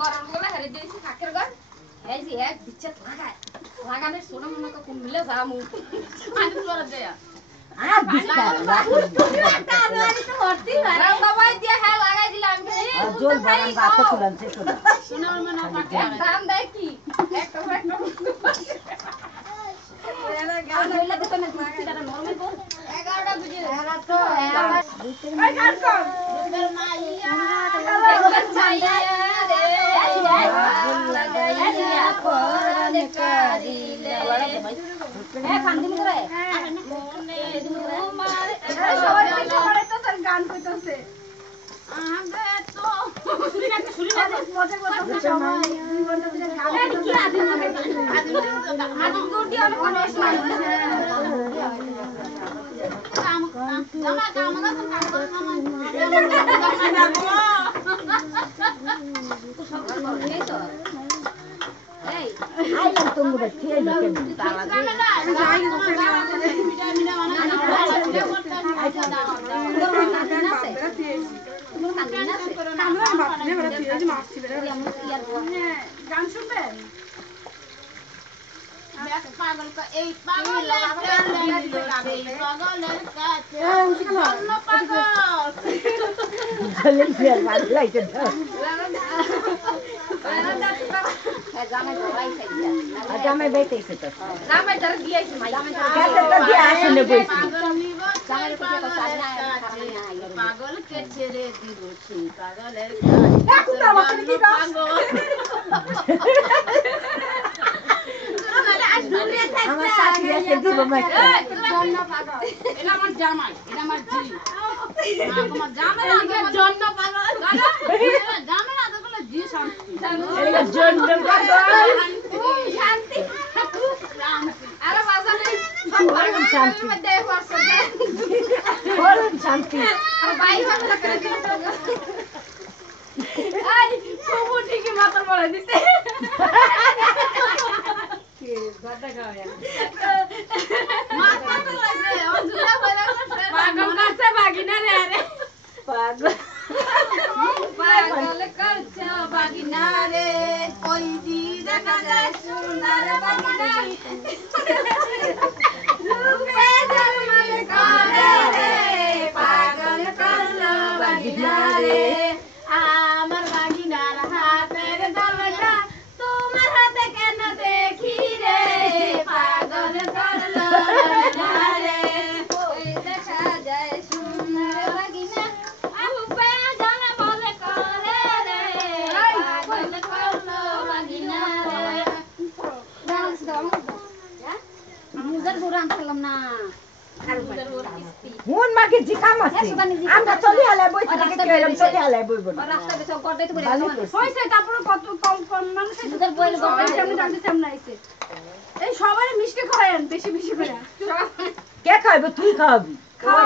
গরম গলা হেরে দিয়েছি কাকের ঘর এই যে এক বিচ্ছেদ লাগায় লাগানোর সোনা মনে কোন মিলে যামু পানি তোরা দেয়া আর বিস্তার কাজবাড়ি তো ভর্তি হয় রান্না বাই দিয়ে হ্যাঁ লাগাই দিলাম আমি জল বাগান বাপ তুলানছে শোনা সোনা মনে পাকে দাম দেয় কি একটা এরা গান হইলে তো না দিছিটা নরমাল বল 11টা বুঝি এরা তো এই কাট কর দুধের মাইয়া একবার চাইয়া রে ফুল লাগাইয়া পরান কারিলে এ ফান্দিম করে মনে তোমার সবাই পিছে পড়ে তো তার গান কইতাছে আগে তো শুনি না মজা করতেছে সবাই 2 ঘন্টা ধরে গান কি আদিন গুটি অনেক মানুষ কাম জামা কাম না তো কাম করে না তো সব করে তো এই আইলাম তোমরা খেয়ে নিতে তালা দিয়ে যাই ভিটামিন আচ্ছা দাও আছে তুমি কান্দিনা আছে আমরা বাপরে বড় ফিরে মারছি বেরে গান শুনবেন পাগল কা এই পাগলের কাছে জন্য পাগল চলে গিয়ে মার লাইতে দাও জামাই বলাই খাইয়া জামাই বাইতেছে তো জামাই তার দিয়েছে মাই জামাই কাছে তো দিয়ে আসলে বইছি জামাই কত পাগল কে ছেড়ে দিব সেই পাগলের আমার শাশুড়ি আছে দিব মাইকে জন্য পাগল এটা আমার জামাই এটা আমার জি আমার জামাই না জন্য পাগল জামাই না তো বলে জি শান্তি এটা জন্য পাগল শান্তি আরে বাজারে সব পাগল শান্তি মধ্যে হোয়াটসঅ্যাপ বলুন শান্তি আর ভাই বাংলা করে দিতে আই খুব ঠিকই মাথার বলে দিতে কে গাটা খাওয়া মাথা তো লাগে ও জুড়া বলে পাগল কাছে বাগিনা রে আরে পাগল পাগল কাছে বাগিনা রে ওই দি দেখা যায় সোনার বাগিনা রূপে জন্মল করে রে পাগল করলো বাগিনা রে আমার বাগিনার হাতের দলটা তোমার হাতে কেন দেখি রে পাগল করলো বাগিনা রে ওই দেখা যায় সোনার বাগিনা রূপে জন্মল করে রে পাগল করলো বাগিনা রে ডান্স দাও মুজার গোরা আনতাম না হুন মাকে জিকাম আছে আমরা চলে আলে বইতে থেকে কইলাম চলে আলে বইব না রাস্তা বেচ করতে তো ভালো হইছে তারপর কত কম কম মানুষ মুজার বইল গল্প সামনে জানতে সামনে আইছে এই সবাই মিষ্টি খাওয়ান বেশি বেশি করে কে খাইবে তুই খাওয়াবি খাওয়া